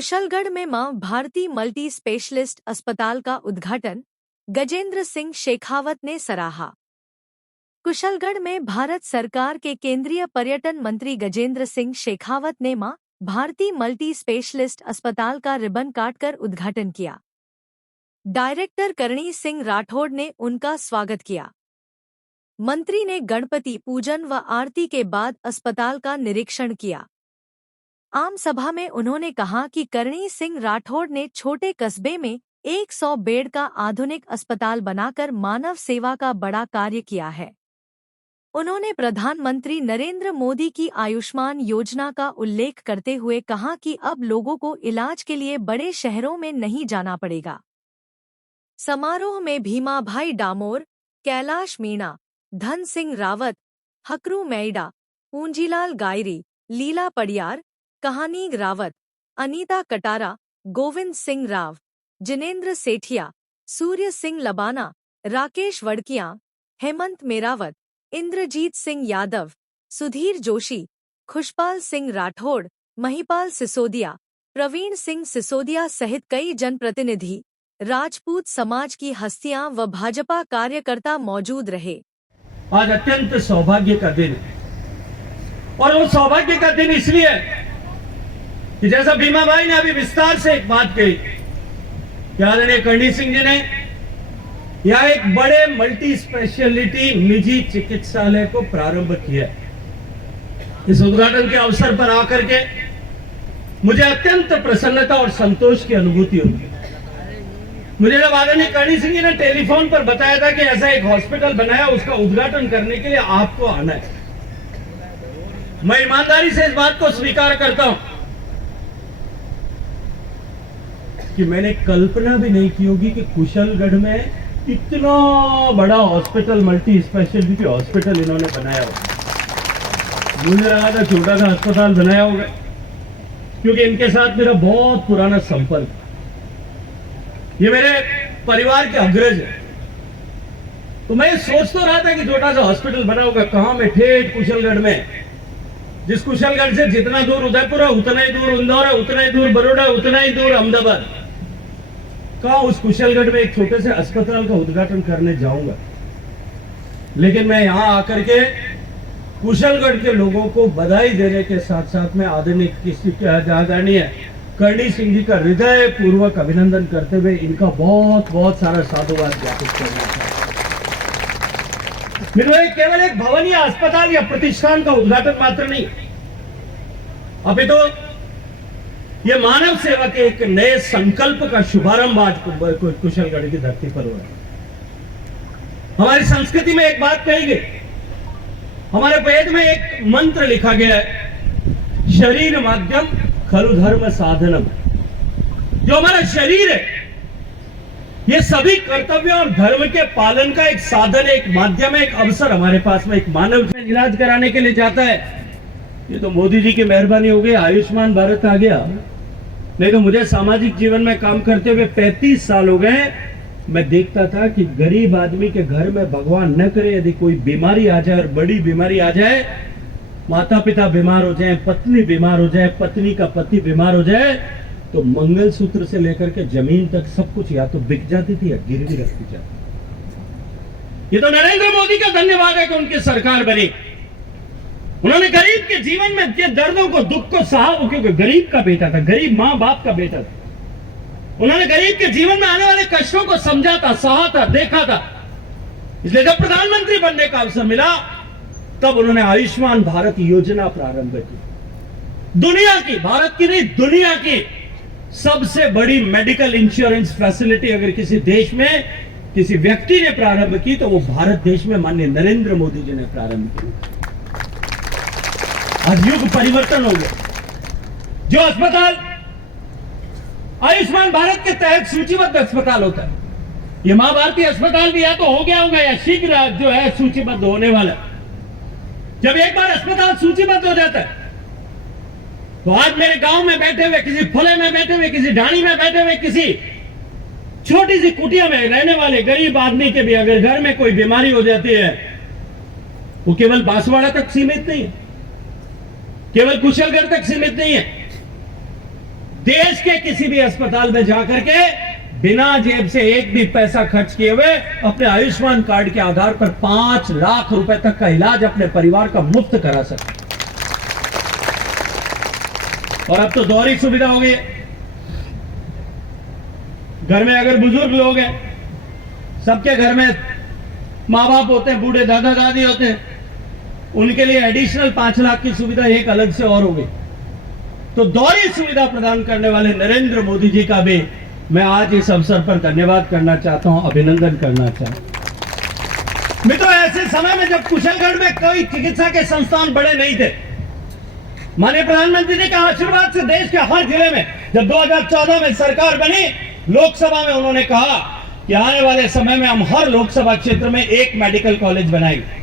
कुशलगढ़ में मां Bharti multi specialist अस्पताल का उद्घाटन गजेंद्र सिंह शेखावत ने सराहा। कुशलगढ़ में भारत सरकार के केंद्रीय पर्यटन मंत्री गजेंद्र सिंह शेखावत ने मां भारती मल्टी स्पेशलिस्ट अस्पताल का रिबन काटकर उद्घाटन किया। डायरेक्टर करणी सिंह राठौड़ ने उनका स्वागत किया। मंत्री ने गणपति पूजन व आरती के बाद अस्पताल का निरीक्षण किया। आम सभा में उन्होंने कहा कि करणी सिंह राठौड़ ने छोटे कस्बे में 100 बेड का आधुनिक अस्पताल बनाकर मानव सेवा का बड़ा कार्य किया है। उन्होंने प्रधानमंत्री नरेंद्र मोदी की आयुष्मान योजना का उल्लेख करते हुए कहा कि अब लोगों को इलाज के लिए बड़े शहरों में नहीं जाना पड़ेगा। समारोह में भीमा भाई डामोर, कैलाश मीणा, धन सिंह रावत, हकरू मैडा, पूंजीलाल गायरी, लीला पडियार, कहानी रावत, अनीता कटारा, गोविंद सिंह राव, जिनेंद्र सेठिया, सूर्य सिंह लबाना, राकेश वड़किया, हेमंत मेरावत, इंद्रजीत सिंह यादव, सुधीर जोशी, खुशपाल सिंह राठौड़, महिपाल सिसोदिया, प्रवीण सिंह सिसोदिया सहित कई जनप्रतिनिधि, राजपूत समाज की हस्तियां व भाजपा कार्यकर्ता मौजूद रहे। आज अत्यंत सौभाग्य का दिन है और वो सौभाग्य का दिन इसलिए कि जैसा भीमा भाई ने अभी विस्तार से एक बात कही कि आदरणीय करणी सिंह जी ने यहां एक बड़े मल्टी स्पेशलिटी निजी चिकित्सालय को प्रारंभ किया। इस उद्घाटन के अवसर पर आकर के मुझे अत्यंत प्रसन्नता और संतोष की अनुभूति होगी। मुझे जब आदरणीय करणी सिंह जी ने टेलीफोन पर बताया था कि ऐसा एक हॉस्पिटल बनाया, उसका उद्घाटन करने के लिए आपको आना है, मैं ईमानदारी से इस बात को स्वीकार करता हूं कि मैंने कल्पना भी नहीं की होगी कि कुशलगढ़ में इतना बड़ा हॉस्पिटल, मल्टी स्पेशलिटी हॉस्पिटल इन्होंने बनाया होगा। मुझे लगा था छोटा सा अस्पताल बनाया होगा, क्योंकि इनके साथ मेरा बहुत पुराना संपर्क, ये मेरे परिवार के अग्रज है। तो मैं सोच तो रहा था कि छोटा सा हॉस्पिटल बना होगा कहां में, ठेठ कुशलगढ़ में, जिस कुशलगढ़ से जितना दूर उदयपुर है उतना ही दूर इंदौर है, उतना ही दूर बड़ौदा, उतना ही दूर अहमदाबाद। कहा उस कुशलगढ़ में एक छोटे से अस्पताल का उद्घाटन करने जाऊंगा, लेकिन मैं यहां आकर के कुशलगढ़ के लोगों को बधाई देने के साथ साथ में आदरणीय करणी सिंह जी का हृदय पूर्वक अभिनंदन करते हुए इनका बहुत बहुत सारा साधुवाद ज्ञापित करना चाहता हूं। केवल एक भवन या अस्पताल या प्रतिष्ठान का उद्घाटन मात्र नहीं, अभी तो यह मानव सेवा के एक नए संकल्प का शुभारंभ आज कुशलगढ़ की धरती पर हुआ है। हमारी संस्कृति में एक बात कही गई, हमारे वेद में एक मंत्र लिखा गया है, शरीर माध्यम खलु धर्म साधनम। जो हमारा शरीर है ये सभी कर्तव्यों और धर्म के पालन का एक साधन है, एक माध्यम है, एक अवसर हमारे पास में। एक मानव इलाज कराने के लिए जाता है, ये तो मोदी जी की मेहरबानी हो गई, आयुष्मान भारत आ गया। नहीं तो मुझे सामाजिक जीवन में काम करते हुए 35 साल हो गए, मैं देखता था कि गरीब आदमी के घर में भगवान न करे यदि कोई बीमारी आ जाए और बड़ी बीमारी आ जाए, माता पिता बीमार हो जाए, पत्नी बीमार हो जाए, पत्नी का पति बीमार हो जाए, तो मंगलसूत्र से लेकर के जमीन तक सब कुछ या तो बिक जाती थी या गिरवी रखती जाती। ये तो नरेंद्र मोदी का धन्यवाद है कि उनकी सरकार बनी। उन्होंने गरीब के जीवन में के दर्दों को, दुख को सहा, क्योंकि गरीब का बेटा था, गरीब मां बाप का बेटा था। उन्होंने गरीब के जीवन में आने वाले कष्टों को समझा था, सहा था, देखा था। इसलिए जब प्रधानमंत्री बनने का अवसर मिला तब उन्होंने आयुष्मान भारत योजना प्रारंभ की। दुनिया की, भारत की नहीं, दुनिया की सबसे बड़ी मेडिकल इंश्योरेंस फैसिलिटी अगर किसी देश में किसी व्यक्ति ने प्रारंभ की तो वो भारत देश में माननीय नरेंद्र मोदी जी ने प्रारंभ की। आज युग परिवर्तन हो गया। जो अस्पताल आयुष्मान भारत के तहत सूचीबद्ध अस्पताल होता है, ये मां भारती अस्पताल भी या तो हो गया होगा या शीघ्र जो है सूचीबद्ध होने वाला। जब एक बार अस्पताल सूचीबद्ध हो जाता है तो आज मेरे गांव में बैठे हुए, किसी फुले में बैठे हुए, किसी ढाणी में बैठे हुए, किसी छोटी सी कुटिया में रहने वाले गरीब आदमी के भी अगर घर में कोई बीमारी हो जाती है, वो केवल बांसवाड़ा तक सीमित नहीं है, केवल कुशलगढ़ तक सीमित नहीं है। देश के किसी भी अस्पताल में जाकर के बिना जेब से एक भी पैसा खर्च किए हुए अपने आयुष्मान कार्ड के आधार पर 5 लाख रुपए तक का इलाज अपने परिवार का मुफ्त करा सकते। और अब तो दोहरी सुविधा हो गई है। घर में अगर बुजुर्ग लोग हैं, सबके घर में माँ बाप होते हैं, बूढ़े दादा दादी होते हैं, उनके लिए एडिशनल 5 लाख की सुविधा एक अलग से और हो गई। तो दोहरी सुविधा प्रदान करने वाले नरेंद्र मोदी जी का भी मैं आज इस अवसर पर धन्यवाद करना चाहता हूं, अभिनंदन करना चाहता हूं। मित्रों, ऐसे समय में जब कुशलगढ़ में कोई चिकित्सा के संस्थान बड़े नहीं थे, माननीय प्रधानमंत्री जी के आशीर्वाद से देश के हर जिले में जब 2014 में सरकार बनी, लोकसभा में उन्होंने कहा कि आने वाले समय में हम हर लोकसभा क्षेत्र में एक मेडिकल कॉलेज बनाएंगे।